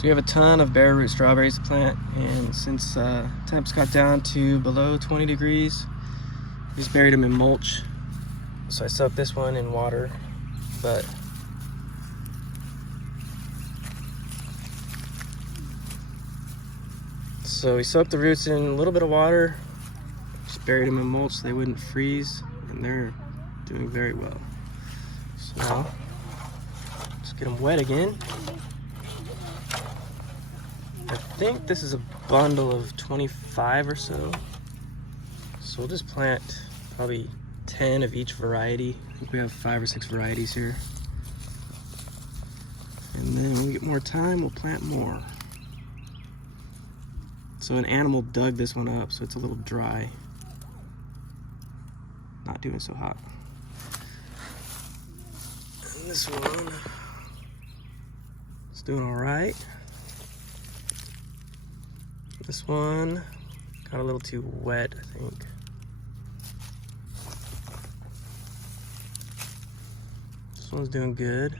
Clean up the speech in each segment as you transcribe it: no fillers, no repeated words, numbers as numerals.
So we have a ton of bare root strawberries to plant, and since temps got down to below 20 degrees, we just buried them in mulch. So I soaked this one in water, but so we soaked the roots in a little bit of water, just buried them in mulch so they wouldn't freeze, and they're doing very well. So now, let's get them wet again. I think this is a bundle of 25 or so. So we'll just plant probably 10 of each variety. I think we have 5 or 6 varieties here. And then when we get more time, we'll plant more. So an animal dug this one up, so it's a little dry. Not doing so hot. And this one is doing all right. This one got a little too wet, I think. This one's doing good.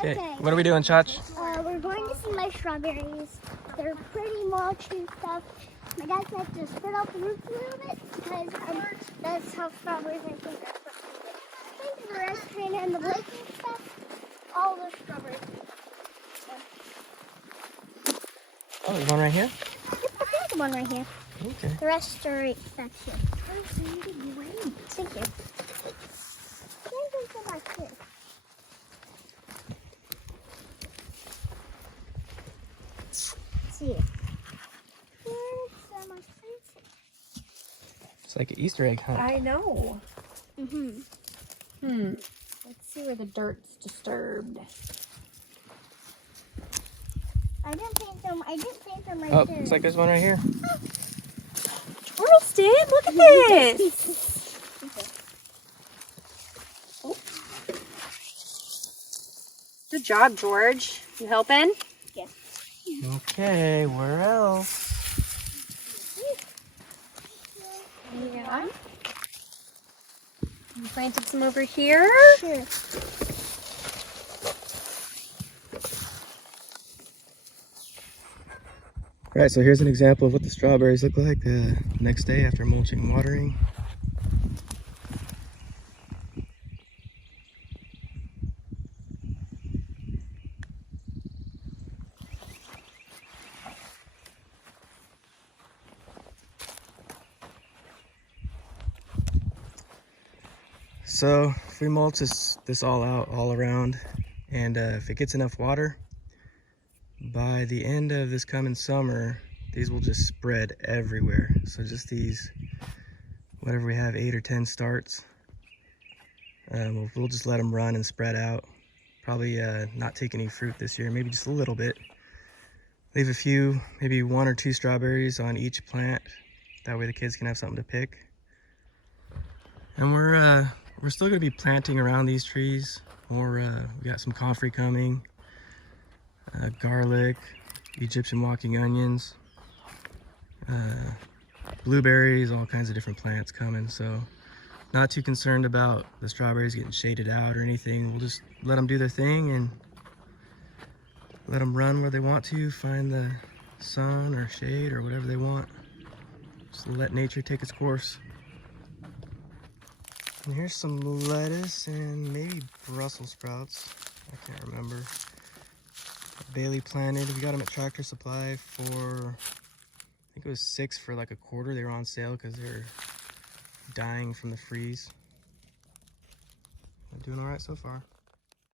Okay, what are we doing, Chach? We're going to see my strawberries. They're pretty mulchy and stuff. My dad said to spread out the roots a little bit because that's how strawberries I think are supposed to be. I think the rest kind of in the blake and stuff, all the strawberries. Oh, there's one right here? I think the one right here. Okay. The rest are right back here. Thank you. There's one back here. See it. It's like an Easter egg hunt. I know. Mm-hmm. Let's see where the dirt's disturbed. I didn't paint them right Oh, there. looks like there's one right here. Charleston, look at this. Oh. Good job, George. You helping? Yes. Okay, where else? Yeah. You planted some over here. Sure. All right, so here's an example of what the strawberries look like the next day after mulching and watering. So if we mulch this all out all around, and if it gets enough water, by the end of this coming summer, these will just spread everywhere. So just these, whatever we have, 8 or 10 starts, we'll just let them run and spread out. Probably not take any fruit this year, maybe just a little bit. Leave a few, maybe 1 or 2 strawberries on each plant That way the kids can have something to pick. And we're still gonna be planting around these trees. More, we got some comfrey coming, garlic, Egyptian walking onions, blueberries, all kinds of different plants coming. So not too concerned about the strawberries getting shaded out or anything. We'll just let them do their thing and let them run where they want to, find the sun or shade or whatever they want. Just let nature take its course. And here's some lettuce and maybe Brussels sprouts. I can't remember. Bailey planted. We got them at Tractor Supply for, I think it was 6 for like a quarter. They were on sale because they're dying from the freeze. Doing all right so far.